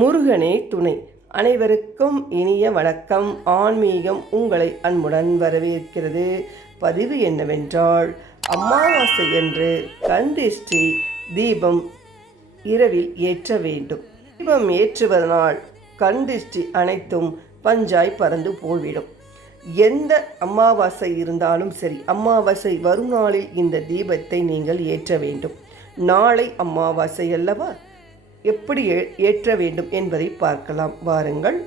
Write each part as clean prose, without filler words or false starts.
முருகனே துணை. அனைவருக்கும் இனிய வணக்கம். ஆன்மீகம் உங்களை அன்புடன் வரவேற்கிறது. பதிவு என்னவென்றால், அமாவாசை என்று கந்திஷ்டி தீபம் இரவில் ஏற்ற வேண்டும். தீபம் ஏற்றுவதனால் கந்திஷ்டி அனைத்தும் பஞ்சாய் பறந்து போய்விடும். எந்த அமாவாசை இருந்தாலும் சரி, அமாவாசை வரும் நாளில் இந்த தீபத்தை நீங்கள் ஏற்ற வேண்டும். நாளை அமாவாசை அல்லவா? எப்படி ஏற்ற வேண்டும் என்பதை பார்க்கலாம் வாருங்கள்.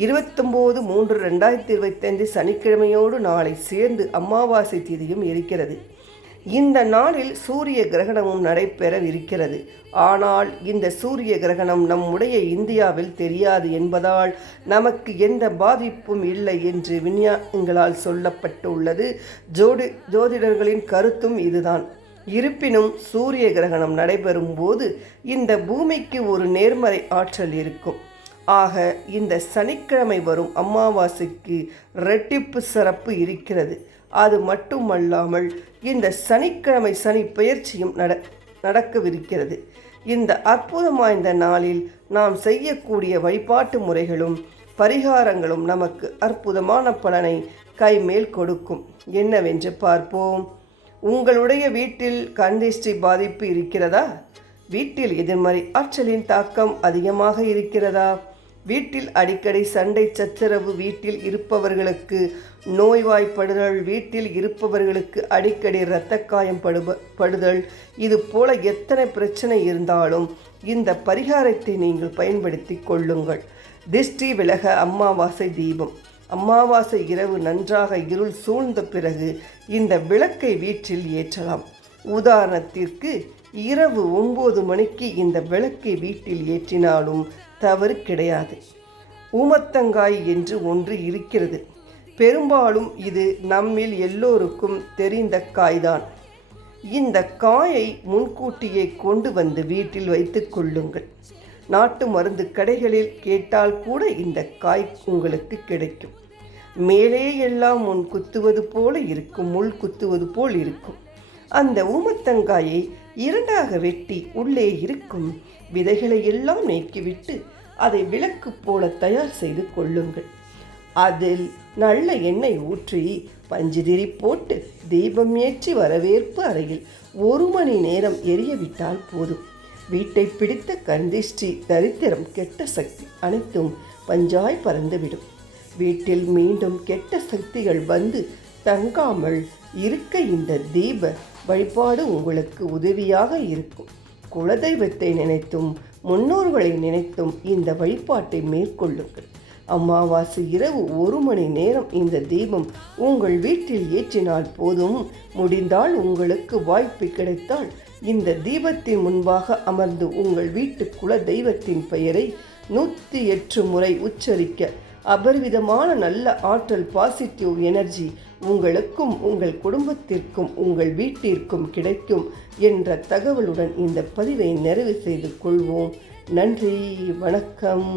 29/3/2025 சனிக்கிழமையோடு நாளை சேர்ந்து அமாவாசை திதியும் இருக்கிறது. இந்த நாளில் சூரிய கிரகணமும் நடைபெறவிருக்கிறது. ஆனால் இந்த சூரிய கிரகணம் நம்முடைய இந்தியாவில் தெரியாது என்பதால் நமக்கு எந்த பாதிப்பும் இல்லை என்று விஞ்ஞானிகளால் சொல்லப்பட்டுள்ளது. ஜோதிடர்களின் கருத்தும் இதுதான். இருப்பினும் சூரிய கிரகணம் நடைபெறும் போது இந்த பூமிக்கு ஒரு நேர்மறை ஆற்றல் இருக்கும். ஆக இந்த சனிக்கிழமை வரும் அமாவாசைக்கு இரட்டிப்பு சிறப்பு இருக்கிறது. அது மட்டுமல்லாமல் இந்த சனிக்கிழமை சனி பெயர்ச்சியும் நடக்கவிருக்கிறது. இந்த அற்புதம் வாய்ந்த நாளில் நாம் செய்யக்கூடிய வழிபாட்டு முறைகளும் பரிகாரங்களும் நமக்கு அற்புதமான பலனை கைமேல் கொடுக்கும். என்னவென்று பார்ப்போம். உங்களுடைய வீட்டில் கந்திஷ்டி பாதிப்பு இருக்கிறதா? வீட்டில் எதிர்மறை ஆற்றலின் தாக்கம் அதிகமாக இருக்கிறதா? வீட்டில் அடிக்கடி சண்டை சச்சரவு, வீட்டில் இருப்பவர்களுக்கு நோய்வாய்ப்படுதல், வீட்டில் இருப்பவர்களுக்கு அடிக்கடி இரத்த காயம் படுதல், இது போல எத்தனை பிரச்சனை இருந்தாலும் இந்த பரிகாரத்தை நீங்கள் பயன்படுத்தி கொள்ளுங்கள். திஷ்டி விலக அமாவாசை தீபம். அமாவாசை இரவு நன்றாக இருள் சூழ்ந்த பிறகு இந்த விளக்கை வீட்டில் ஏற்றலாம். உதாரணத்திற்கு இரவு 9 மணிக்கு இந்த விளக்கை வீட்டில் ஏற்றினாலும் தவறு கிடையாது. ஊமத்தங்காய் என்று ஒன்று இருக்கிறது. பெரும்பாலும் இது நம்மில் எல்லோருக்கும் தெரிந்த காய்தான். இந்த காயை முன்கூட்டியே கொண்டு வந்து வீட்டில் வைத்து கொள்ளுங்கள். நாட்டு மருந்து கடைகளில் கேட்டால் கூட இந்த காய் உங்களுக்கு கிடைக்கும். மேலே எல்லாம் முன் குத்துவது போல இருக்கும், முள் குத்துவது போல் இருக்கும். அந்த ஊமத்தங்காயை 2ஆக வெட்டி உள்ளே இருக்கும் விதைகளை எல்லாம் நீக்கிவிட்டு அதை விளக்கு போல தயார் செய்து கொள்ளுங்கள். அதில் நல்ல எண்ணெய் ஊற்றி பஞ்சுதிரி போட்டு தீபம் ஏற்றி வரவேற்பு அறையில் 1 மணி நேரம் எரியவிட்டால் போதும். வீட்டை பிடித்த கந்திஷ்டி, தரித்திரம், கெட்ட சக்தி அனைத்தும் பஞ்சாய் பறந்துவிடும். வீட்டில் மீண்டும் கெட்ட சக்திகள் வந்து தங்காமல் இருக்க இந்த தீப வழிபாடு உங்களுக்கு உதவியாக இருக்கும். குலதெய்வத்தை நினைத்தும் முன்னோர்களை நினைத்தும் இந்த வழிபாட்டை மேற்கொள்ளுங்கள். அமாவாசை இரவு 1 மணி நேரம் இந்த தீபம் உங்கள் வீட்டில் ஏற்றினால் போதும். முடிந்தால் உங்களுக்கு வாய்ப்பு கிடைத்தால் இந்த தீபத்தின் முன்பாக அமர்ந்து உங்கள் வீட்டு குல தெய்வத்தின் பெயரை 108 முறை உச்சரிக்க அபரிவிதமான நல்ல ஆற்றல், பாசிட்டிவ் எனர்ஜி உங்களுக்கும் உங்கள் குடும்பத்திற்கும் உங்கள் வீட்டிற்கும் கிடைக்கும் என்ற தகவலுடன் இந்த பதிவை நிறைவு செய்து கொள்வோம். நன்றி, வணக்கம்.